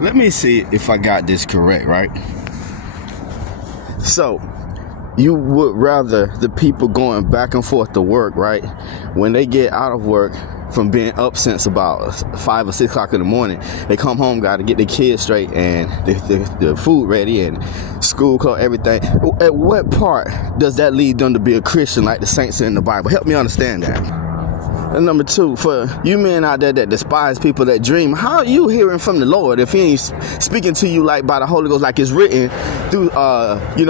let me see if I got this correct, right? So, you would rather the people going back and forth to work, right? When they get out of work from being up since about 5 or 6 o'clock in the morning, they come home, got to get their kids straight and the food ready and school clothes, everything. At what part does that lead them to be a Christian like the saints in the Bible? Help me understand that. And number 2, for you men out there that despise people that dream, how are you hearing from the Lord if he ain't speaking to you like by the Holy Ghost, like it's written through,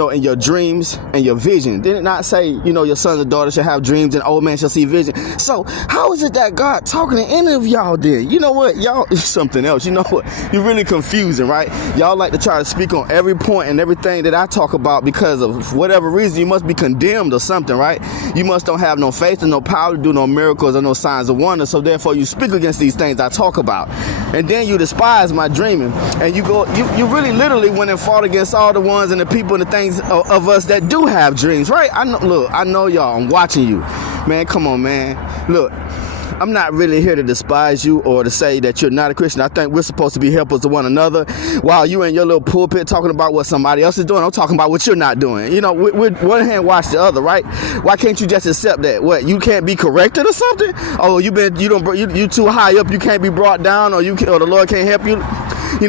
in your dreams and your vision? Did it not say, your sons and daughters shall have dreams and old man shall see vision? So how is it that God talking to any of y'all then? You know what? Y'all is something else. You know what? You're really confusing, right? Y'all like to try to speak on every point and everything that I talk about because of whatever reason. You must be condemned or something, right? You must don't have no faith and no power to do no miracles or no signs of wonder, so therefore you speak against these things I talk about, and then you despise my dreaming, and you really literally went and fought against all the ones and the people and the things of us that do have dreams, right? I know y'all. I'm watching you, man. Come on, man. Look, I'm not really here to despise you or to say that you're not a Christian. I think we're supposed to be helpers to one another. While you in your little pulpit talking about what somebody else is doing, I'm talking about what you're not doing. We're one hand wash the other, right? Why can't you just accept that? What, you can't be corrected or something? Oh, you too high up, you can't be brought down, or the Lord can't help you.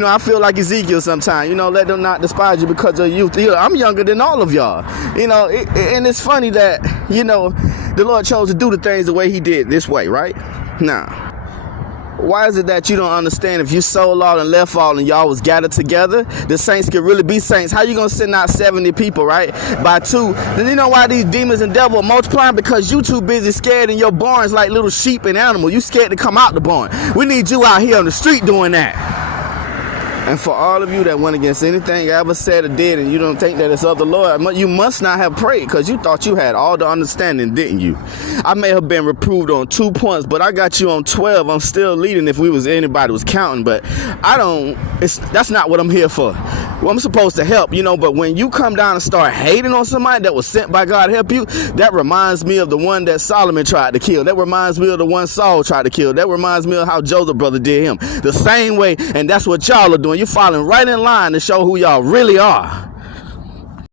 I feel like Ezekiel sometimes. Let them not despise you because of youth. I'm younger than all of y'all. And it's funny that the Lord chose to do the things the way he did this way, right? Now, why is it that you don't understand if you sold all and left all and y'all was gathered together, the saints could really be saints? How you gonna send out 70 people, right? By 2. Then you know why these demons and devil are multiplying? Because you too busy scared in your barns like little sheep and animals. You scared to come out the barn. We need you out here on the street doing that. And for all of you that went against anything I ever said or did, and you don't think that it's of the Lord, you must not have prayed, because you thought you had all the understanding, didn't you? I may have been reproved on 2 points, but I got you on 12. I'm still leading if anybody was counting, but that's not what I'm here for. Well, I'm supposed to help, but when you come down and start hating on somebody that was sent by God to help you, that reminds me of the one that Solomon tried to kill. That reminds me of the one Saul tried to kill. That reminds me of how Joseph brother did him. The same way, and that's what y'all are doing. You're falling right in line to show who y'all really are.